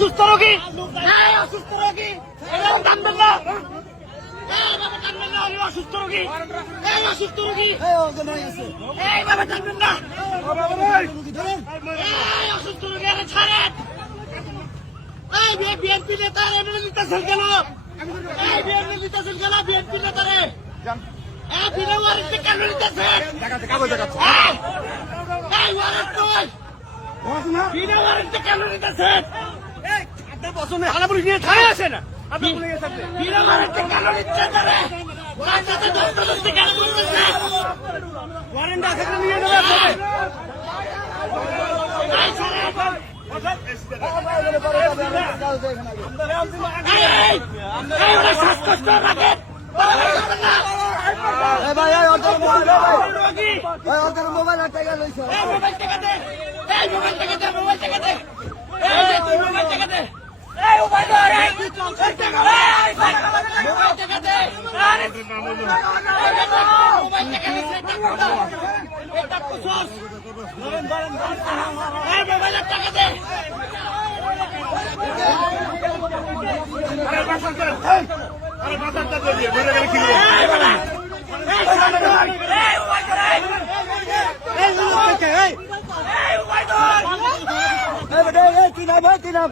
অসুস্থ রোগী, অসুস্থ রোগী, টানবেন না, টানবেন না, অসুস্থ রোগী, অসুস্থ রোগী, এইভাবে টানবেন না, অসুস্থ রোগী, আরে ছাড়েন। বিএনপি নেতা নিতেছেন কেন? বিএনপি নিতেছেন কেন? বিএনপি নেতারে বিনা ওয়ারেন্টে কেন নিতেছেন? বিনা ওয়ারেন্টে কেন নিতেছেন? বিনা ওয়ারেন্টে কেন নিচ্ছেন? ওয়ারেন্ট আছে নিয়ে শ্বাসকষ্ট রাখেন। মোবাইল থেকে দে, মোবাইল থেকে দে, মোবাইল থেকে দে, মোবাইল থেকে দে, মোবাইল থেকে দে, মোবাইল থেকে দে। আরে বাজারটা দিয়ে বেড়ে গেলে কি হবে? কি নাম